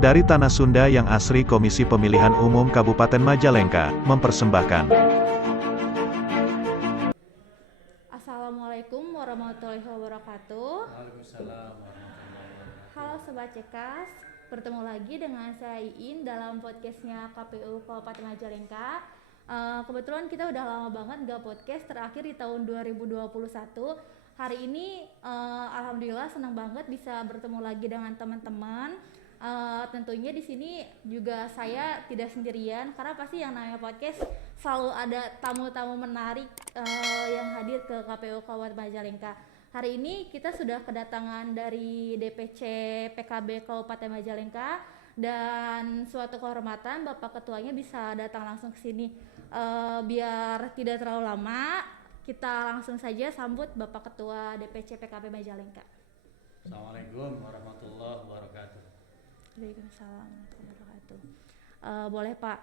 Dari Tanah Sunda yang asri, Komisi Pemilihan Umum Kabupaten Majalengka mempersembahkan. Assalamualaikum warahmatullahi wabarakatuh. Waalaikumsalam warahmatullahi wabarakatuh. Halo Sobat Cekas, bertemu lagi dengan saya Iin dalam podcastnya KPU Kabupaten Majalengka. Kebetulan kita udah lama banget nggak podcast, terakhir di tahun 2021. Hari ini alhamdulillah senang banget bisa bertemu lagi dengan teman-teman. Tentunya di sini juga saya tidak sendirian, karena pasti yang namanya podcast selalu ada tamu-tamu menarik yang hadir ke KPU Kabupaten Majalengka. Hari ini kita sudah kedatangan dari DPC PKB Kabupaten Majalengka, dan suatu kehormatan Bapak Ketuanya bisa datang langsung ke sini. Biar tidak terlalu lama, kita langsung saja sambut Bapak Ketua DPC PKB Majalengka. Assalamualaikum warahmatullahi wabarakatuh. Waalaikumsalam warahmatullahi wabarakatuh. Boleh Pak,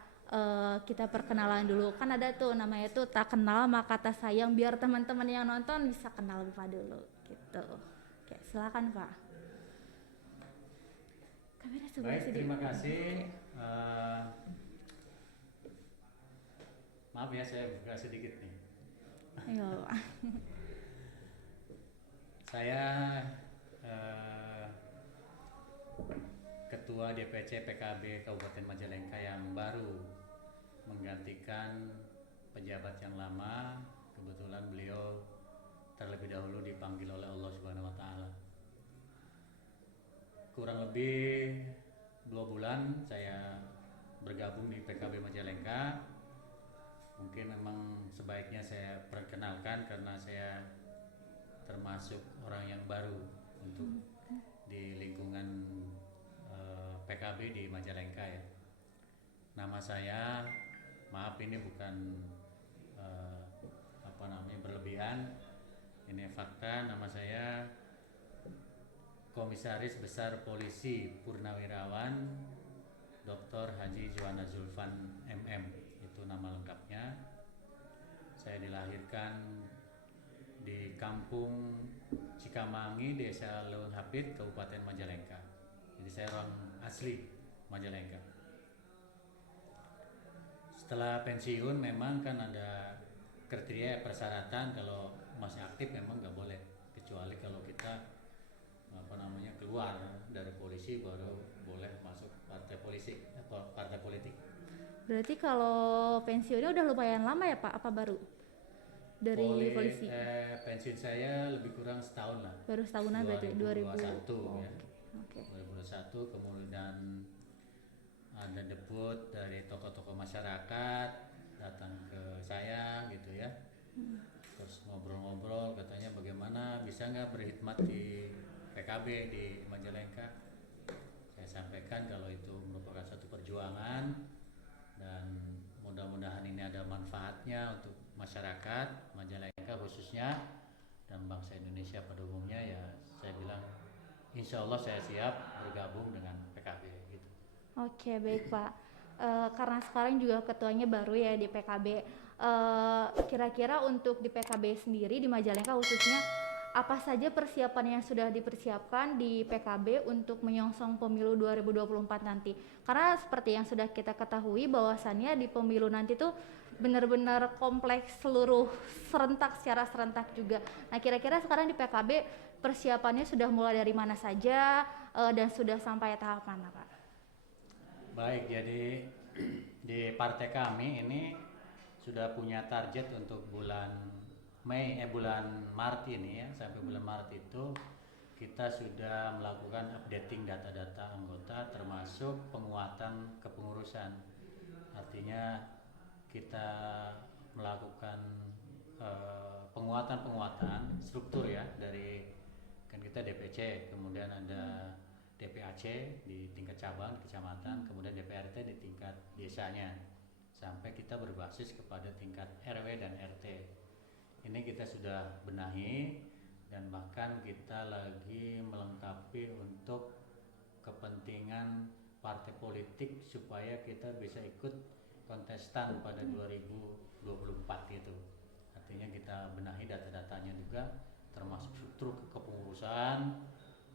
kita perkenalan dulu. Kan ada tuh namanya tuh tak kenal maka tak sayang, biar teman-teman yang nonton bisa kenal Bapak dulu gitu. Oke, silakan Pak. Kamera sebelah Baik, sini. terima kasih. Maaf ya, saya buka sedikit nih. Ayo Pak. Saya Ketua DPC PKB Kabupaten Majalengka yang baru menggantikan pejabat yang lama. Kebetulan beliau terlebih dahulu dipanggil oleh Allah Subhanahu wa taala. Kurang lebih 2 bulan saya bergabung di PKB Majalengka. Mungkin memang sebaiknya saya perkenalkan karena saya termasuk orang yang baru untuk di lingkungan PKB di Majalengka ya. Nama saya, maaf ini bukan berlebihan. Ini fakta, nama saya Komisaris Besar Polisi Purnawirawan Dr. Haji Juwana Zulfan MM, itu nama lengkapnya. Saya dilahirkan di Kampung Cikamangi, Desa Leweng Hapit, Kabupaten Majalengka. Jadi saya orang asli Majalengka. Setelah pensiun memang kan ada kriteria persyaratan, kalau masih aktif memang nggak boleh, kecuali kalau kita keluar dari polisi baru boleh masuk partai politik. Berarti kalau pensiunnya udah lumayan lama ya Pak? Apa baru dari polisi? Pensiun saya lebih kurang setahun lah. Baru setahunan berarti 2021 ya. Oke. 2021, kemudian ada debut dari tokoh-tokoh masyarakat datang ke saya gitu ya. Terus ngobrol-ngobrol, katanya bagaimana bisa nggak berkhidmat di PKB di Majalengka. Saya sampaikan kalau itu merupakan satu perjuangan dan mudah-mudahan ini ada manfaatnya untuk masyarakat Majalengka khususnya dan bangsa Indonesia pada umumnya. Ya saya bilang insya Allah saya siap bergabung dengan PKB gitu. Oke, baik Pak. Karena sekarang juga ketuanya baru ya di PKB. Kira-kira untuk di PKB sendiri di Majalengka khususnya, apa saja persiapan yang sudah dipersiapkan di PKB untuk menyongsong pemilu 2024 nanti? Karena seperti yang sudah kita ketahui bahwasannya di pemilu nanti tuh benar-benar kompleks, secara serentak juga. Nah, kira-kira sekarang di PKB persiapannya sudah mulai dari mana saja dan sudah sampai tahap mana, Pak? Baik, jadi di partai kami ini sudah punya target untuk bulan Maret ini ya, sampai bulan Maret itu kita sudah melakukan updating data-data anggota termasuk penguatan kepengurusan. Artinya kita melakukan penguatan struktur ya, dari kan kita DPC, kemudian ada DPAC di tingkat cabang, kecamatan, kemudian DPRT di tingkat desanya, sampai kita berbasis kepada tingkat RW dan RT. Ini kita sudah benahi dan bahkan kita lagi melengkapi untuk kepentingan partai politik supaya kita bisa ikut kontestan pada 2024 itu. Artinya kita benahi data-datanya juga, termasuk struktur kepengurusan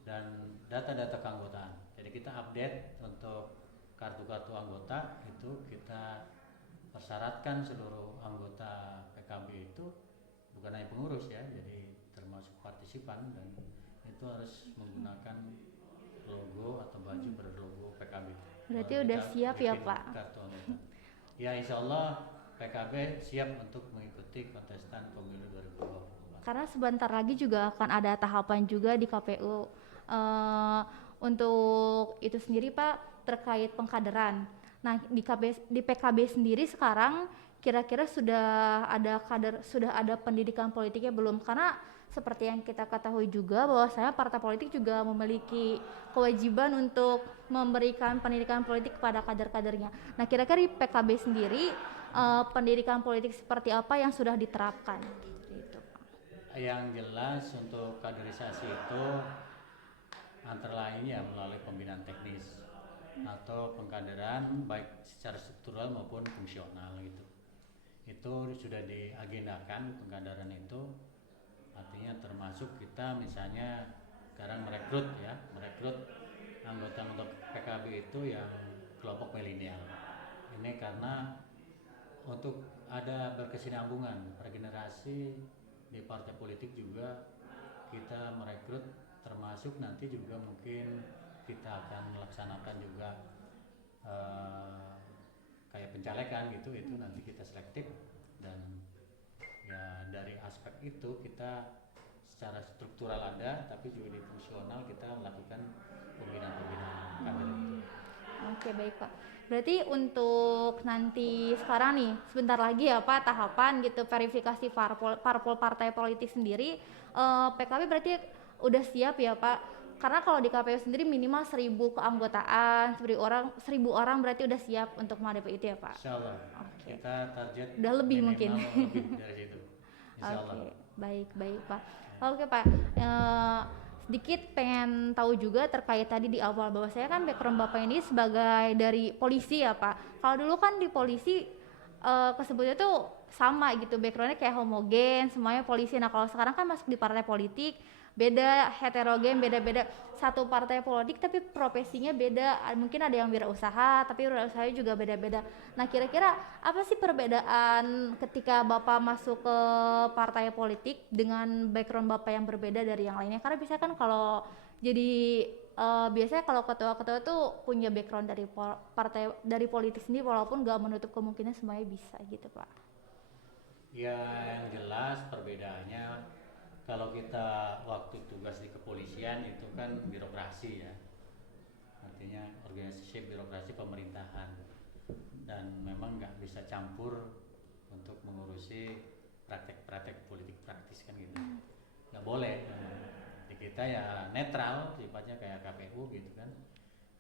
dan data-data keanggotaan. Jadi Jadi kita update untuk kartu-kartu anggota itu kita persyaratkan seluruh anggota PKB itu bukan hanya pengurus ya, jadi termasuk partisipan dan itu harus menggunakan logo atau baju berlogo PKB. Berarti Baru udah kita siap ya, bikin Pak? Kartu anggota. Ya insya Allah PKB siap untuk mengikuti kontestan pemilu 2024. Karena sebentar lagi juga akan ada tahapan juga di KPU. Untuk itu sendiri Pak, terkait pengkaderan. Nah di PKB sendiri sekarang kira-kira sudah ada pendidikan politiknya belum? Karena seperti yang kita ketahui juga bahwasanya partai politik juga memiliki kewajiban untuk memberikan pendidikan politik kepada kader-kadernya. Nah kira-kira di PKB sendiri pendidikan politik seperti apa yang sudah diterapkan? Gitu, Pak. Yang jelas untuk kaderisasi itu antara lain ya melalui pembinaan teknis atau pengkaderan baik secara struktural maupun fungsional gitu. Itu sudah diagendakan pengkaderan itu, artinya termasuk kita misalnya sekarang merekrut anggota PKB itu yang kelompok milenial. Ini karena untuk ada berkesinambungan regenerasi di partai politik juga kita merekrut, termasuk nanti juga mungkin kita akan melaksanakan juga kayak pencalekan gitu, itu nanti kita selektif dan ya dari aspek itu kita secara struktural ada, tapi juga di fungsional kita lakukan pembinaan kader itu. Oke baik Pak. Berarti untuk nanti sekarang nih sebentar lagi ya Pak tahapan gitu verifikasi parpol partai politik sendiri, PKB berarti udah siap ya Pak? Karena kalau di KPU sendiri minimal 1.000 keanggotaan, 1.000 orang berarti udah siap untuk menghadapi itu ya Pak? Insyaallah. Oke. Kita target Udah lebih minimal mungkin. lebih dari situ. Insyaallah. Oke, baik Pak. Oke Pak, sedikit pengen tahu juga terkait tadi di awal bahwa saya kan background Bapak ini sebagai dari polisi ya Pak. Kalau dulu kan di polisi kesebutnya tuh sama gitu, backgroundnya kayak homogen, semuanya polisi. Nah kalau sekarang kan masuk di partai politik, beda, heterogen, beda-beda. Satu partai politik tapi profesinya beda, mungkin ada yang wirausaha tapi wirausahanya juga beda-beda. Nah kira-kira apa sih perbedaan ketika Bapak masuk ke partai politik dengan background Bapak yang berbeda dari yang lainnya? Karena biasanya kan kalau jadi biasanya kalau ketua-ketua tuh punya background dari partai, dari politik sendiri, walaupun gak menutup kemungkinan semuanya bisa gitu Pak. Ya yang jelas perbedaannya kalau kita waktu tugas di kepolisian itu kan birokrasi ya, artinya organisasi birokrasi pemerintahan, dan memang nggak bisa campur untuk mengurusi praktek-praktek politik praktis kan gitu, nggak boleh. Di kita ya netral sifatnya kayak KPU gitu kan.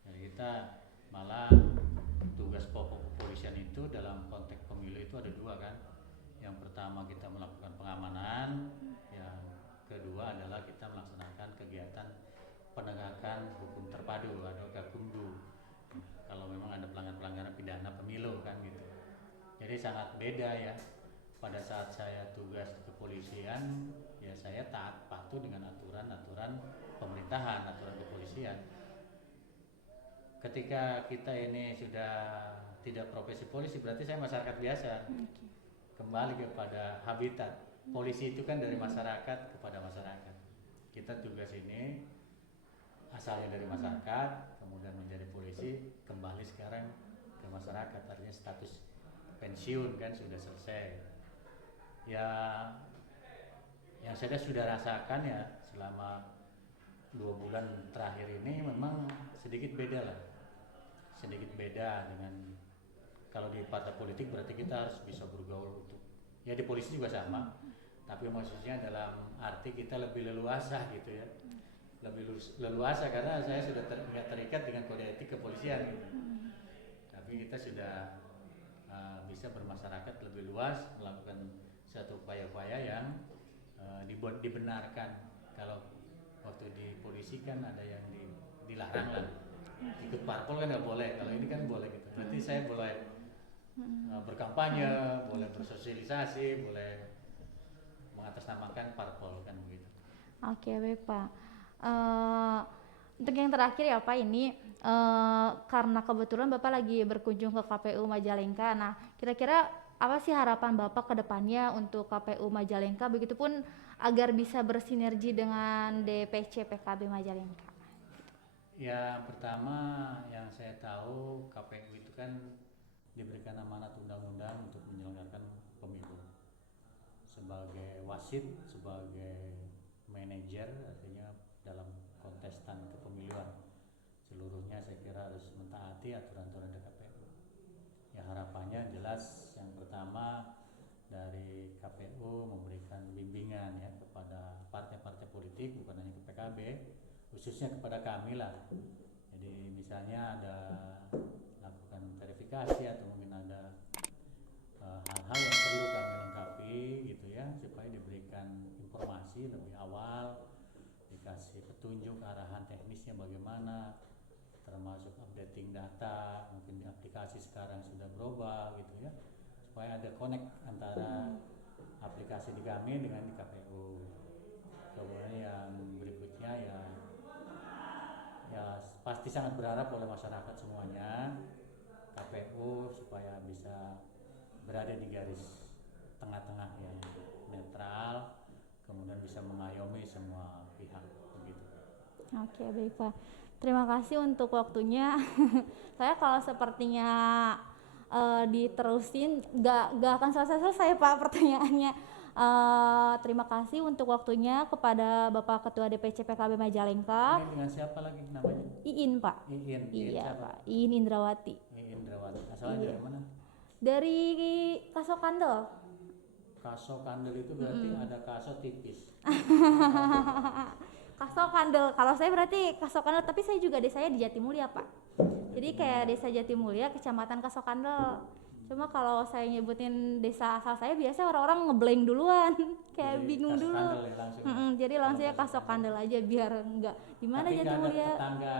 Jadi kita malah tugas pokok kepolisian itu dalam konteks pemilu itu ada dua kan. Yang pertama kita melakukan pengamanan, yang kedua adalah kita melaksanakan kegiatan penegakan hukum terpadu atau Gakumdu. Kalau memang ada pelanggaran pidana pemilu kan gitu. Jadi sangat beda ya. Pada saat saya tugas di kepolisian, ya saya taat patuh dengan aturan-aturan pemerintahan, aturan kepolisian. Ketika kita ini sudah tidak profesi polisi, berarti saya masyarakat biasa. Kembali kepada habitat. Polisi itu kan dari masyarakat kepada masyarakat. Kita tugas ini asalnya dari masyarakat, kemudian menjadi polisi, kembali sekarang ke masyarakat. Artinya status pensiun kan sudah selesai. Ya, yang saya sudah rasakan ya selama 2 bulan terakhir ini memang sedikit beda lah. Sedikit beda dengan kalau di partai politik berarti kita harus bisa bergaul untuk, ya di polisi juga sama, tapi maksudnya dalam arti kita lebih leluasa gitu ya, lebih leluasa karena saya sudah nggak terikat dengan kode etik kepolisian gitu. Tapi kita sudah bisa bermasyarakat lebih luas, melakukan satu upaya-upaya yang dibenarkan. Kalau waktu di polisi kan ada yang dilarang lah, ikut parpol kan nggak boleh, kalau ini kan boleh gitu. Berarti saya boleh berkampanye, boleh bersosialisasi, boleh mengatasnamakan parpol kan begitu. Oke baik Pak. Untuk yang terakhir ya Pak, ini karena kebetulan Bapak lagi berkunjung ke KPU Majalengka. Nah, kira-kira apa sih harapan Bapak ke depannya untuk KPU Majalengka, begitupun agar bisa bersinergi dengan DPC PKB Majalengka? Ya, pertama yang saya tahu KPU itu kan diberikan amanat undang-undang untuk menyelenggarakan pemilu sebagai wasit, sebagai manajer, artinya dalam kontestan kepemiluan seluruhnya saya kira harus mentaati aturan-aturan KPU. Ya, harapannya jelas yang pertama dari KPU memberikan bimbingan ya kepada partai-partai politik, bukan hanya ke PKB, khususnya kepada kami lah. Jadi misalnya ada lakukan verifikasi atau mungkin ada hal-hal yang perlu kami lengkapi gitu ya, supaya diberikan informasi lebih awal, dikasih petunjuk arahan teknisnya bagaimana, termasuk updating data, mungkin di aplikasi sekarang sudah berubah gitu ya, supaya ada connect antara aplikasi di kami dengan di KPU. Kemudian yang berikutnya ya pasti sangat berharap oleh masyarakat semuanya KPU supaya bisa berada di garis tengah-tengah yang netral, kemudian bisa mengayomi semua pihak begitu. Oke, baik Pak. Terima kasih untuk waktunya. Saya kalau sepertinya diterusin nggak akan selesai Pak pertanyaannya. Terima kasih untuk waktunya kepada Bapak Ketua DPC PKB Majalengka. Ini dengan siapa lagi namanya? Iin Pak. Iin Iya siapa? Pak, Iin Indrawati. Iin Indrawati. Asalnya dari mana? Dari Kasokandel. Kaso kandel itu berarti ada kaso tipis. Kasokandel, kalau saya berarti Kasokandel, tapi saya juga desanya di Jatimulya Pak. Jadi kayak desa Jatimulya, kecamatan Kasokandel. Cuma kalau saya nyebutin desa asal saya, biasa orang-orang ngeblank duluan, kayak Jadi bingung dulu. Kasokandel ya langsung. Jadi langsung ya Kasokandel aja biar enggak. Di mana Tapi nggak ada Jatimulya? tetangga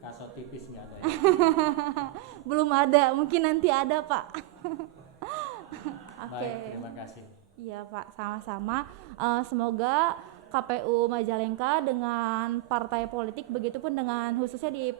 kaso tipis nggak ada ya? Belum ada, mungkin nanti ada Pak. Oke. Baik, terima kasih. Iya Pak, sama-sama. Semoga KPU Majalengka dengan partai politik, begitupun dengan khususnya di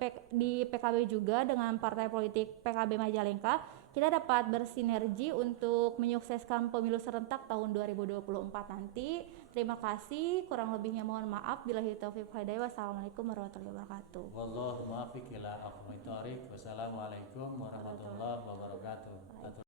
PKB juga dengan partai politik PKB Majalengka, kita dapat bersinergi untuk menyukseskan pemilu serentak tahun 2024 nanti. Terima kasih, kurang lebihnya mohon maaf. Billahi taufiq wal hidayah. Wassalamualaikum warahmatullahi wabarakatuh. Wallahu muwaffiq ila aqwamit thoriq. Wassalamualaikum warahmatullahi wabarakatuh.